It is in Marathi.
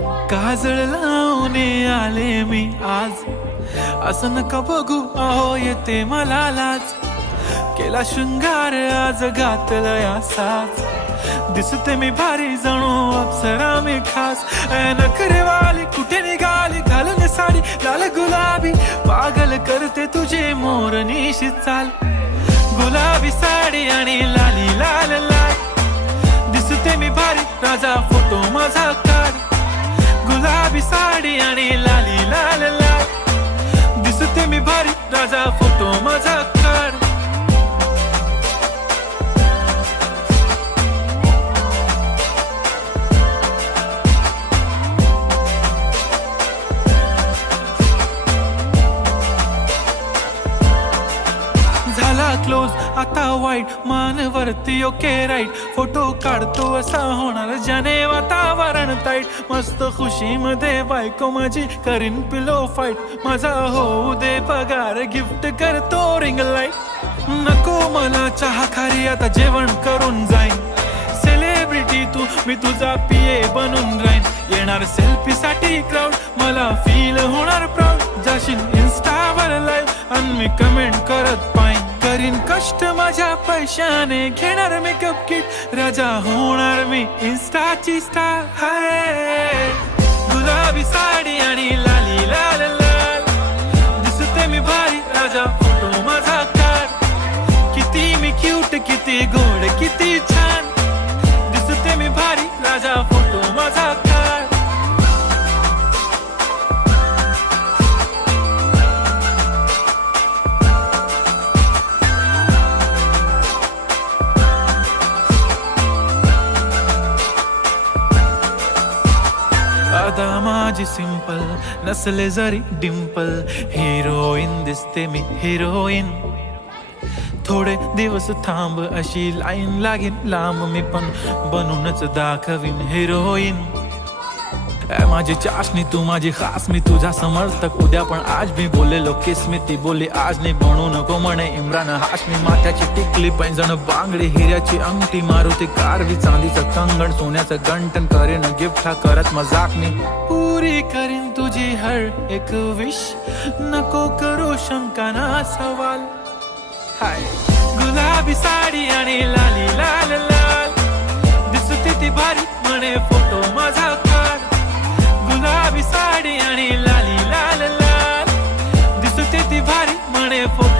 काजळ लावून आले मी आज, असं नका बघू अहो येते मला लाज. केला शृंगार आज घातलं या साज, दिसते मी भारी जणू अप्सरा मी खास. नखरेवाली कुठे निघाली घालून साडी लाल गुलाबी, पागल करते तुझे मोरनीशी चाल. गुलाबी साडी आणि लाली लाल लाल, दिसते मी भारी राजा फोटो माझा काढ. गुलाबी साडी आणि लाली लाल लाल, दिसते मी भारी राजा फोटो माझा काढ. झाला क्लोज आता वाईट मानवरती ओके राईट, फोटो काढतो असा होणार ज्याने वातावरण ताईट. मस्त खुशी मध्ये बायको माझी करीन पिलो फाईट, माझा होऊ दे पगार गिफ्ट करतो रिंग लाईट. नको मला चहा खारी आता जेवण करून जाईन, सेलिब्रिटी तू मी तुझा पिये बनून राहीन. येणार सेल्फी साठी क्राऊड मला फील होणार प्राऊड, जाशील इन्स्टावर लाईव्ह आणि मी कमेंट करत पाईन. करीन कष्ट माझ्या पैशाने घेणार मेकअप किट, राजा होणार मी इन्स्टाची स्टार. हाय गुलाबी साडी आणि लाली लाल लाल, दिसते मी भारी राजा फोटो माझा काढ. किती मी क्यूट किती गोड किती छान, दिसते मी भारी राजा फोटो माझा काढ. अदा माझी सिंपल नसले जरी डिंपल, हिरोईन दिसते मी हिरोईन. थोडे दिवस थांब अशी लाईन लागेल लांब, मी पण बनूनच दाखवीन हिरोईन. माझी चाशनी तू माझी खास, मी तुझा समर्थक उद्या पण आज. मी बोललेलो किस मी ती बोलली आज नाही, बनू नको म्हणे इम्रान हाशमी. माथ्याची टिकली पैंजण बांगडी हिऱ्याची अंगठी, मारुती कारवी चांदीचं कंगण सोन्याचं गंटन. करेन गिफ्ट हा करत मजाक मी, पुरी करीन तुझी हर एक विश. नको करू शंका ना सवाल. हाय गुलाबी साडी आणि लाली लाल लाल, दिसते ती भारी म्हणे फोटो माझा काढ. गुलाबी साडी आणि लाली लाल लाल, दिसते ती भारी म्हणे फोटो